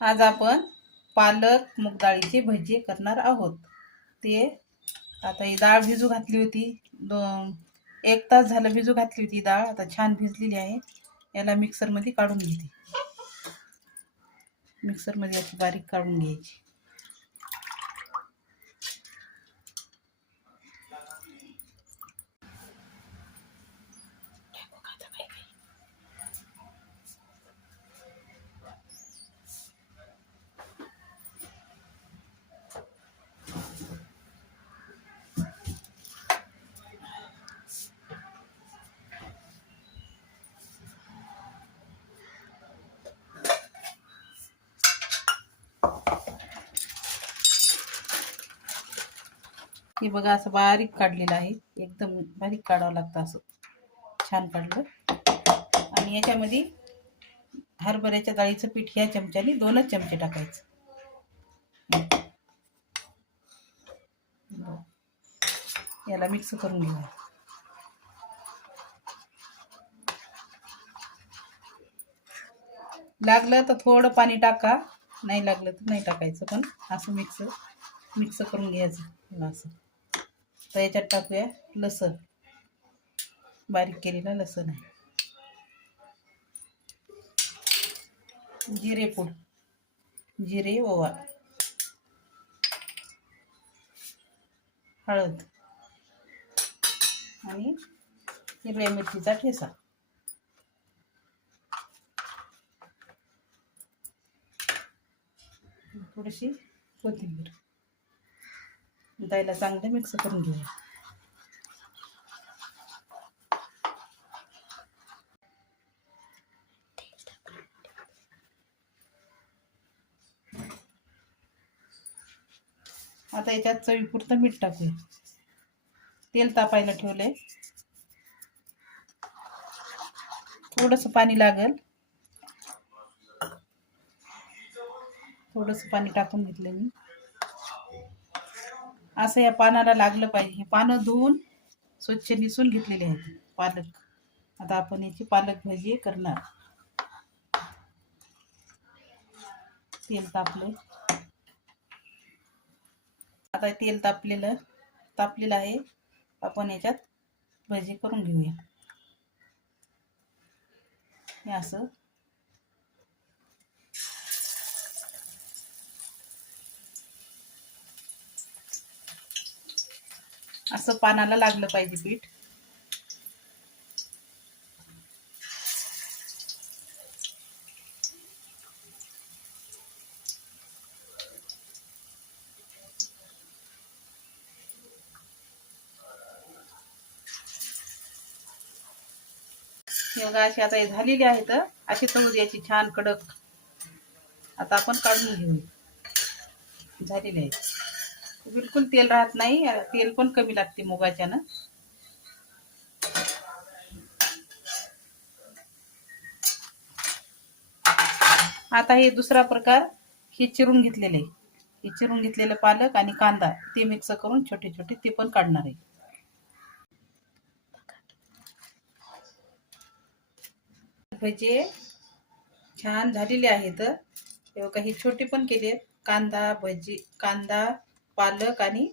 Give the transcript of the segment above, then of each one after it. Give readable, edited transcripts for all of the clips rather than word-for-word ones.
आज आपण पालक मूग डाळीची भजी करणार आहोत। ते आता ही डाळ भिजू घातली होती, 1 तास झालं भिजू घातली होती डाळ। आता छान भिजलेली आहे। याला मिक्सरमध्ये काढून घेते। मिक्सरमध्ये याची बारीक काढून घ्यायची। हे बघा असं बारीक काढलेलं आहे। एकदम बारीक काढावं लागतं। असं छान काढलं। आणि याच्यामध्ये हरभऱ्याच्या डाळीचं पीठ ह्या चमच्याने 2च चमचे टाकायचं। याला मिक्स करून घेऊया। लागलं तर थोडं पाणी टाका, नाही लागलं तर नाही टाकायचं। पण असं मिक्स करून घ्यायचं असं। तर याच्यात टाकूया लसण, बारीक केलेला लसण आहे, जिरेपूड, जिरे, ओवा, हळद आणि हिरव्या मिरचीचा ठेचा, थोडीशी कोथिंबीर। त्याला चांगलं मिक्स करून घेऊया। आता याच्यात चवीपुरतं मीठ टाकूया। तेल तापायला ठेवलंय। थोडंसं पाणी लागेल, थोडंसं पाणी टाकून घेतलं मी। असं या पानाला लागलं पाहिजे। हे पानं धुवून स्वच्छ निसून घेतलेले आहेत पालक। आता आपण याची पालक भाजी करणार। तेल तापले। आता तेल तापलेलं आहे। आपण याच्यात भजी करून घेऊया। हे असं असं पानाला लागलं पाहिजे पीठ। हे बघा अशी आता झालेली आहेत। अशी तळू द्यायची छान कडक। आता आपण काढून घेऊ। झालेली आहे। बिलकुल तेल राहत नाही, तेल पण कमी लागते मुगाच्यानं। आता हे दुसरा प्रकार, हे चिरून घेतलेले आहे। हे चिरून घेतलेलं पालक आणि कांदा ते मिक्स करून छोटे छोटे ते पण काढणार आहे। भजे छान झालेले आहेत। हे बघा हे छोटे पण केले। कांदा, पालक आणि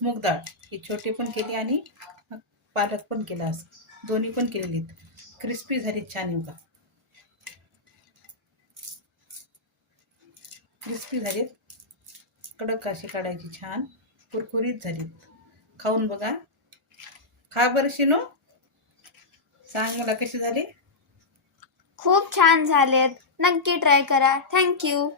मूग डाळ हे छोटे पण केले आणि पालक पण केला। असं दोन्ही पण केलेले आहेत। क्रिस्पी झाली छान। हे बघा क्रिस्पी झालीत, कडक अशी काढायची, छान कुरकुरीत झालीत। खाऊन बघा। खा बरं शिनो, सांग मला कशी झाली। खूप छान झालेत, नक्की ट्राय करा। थँक्यू।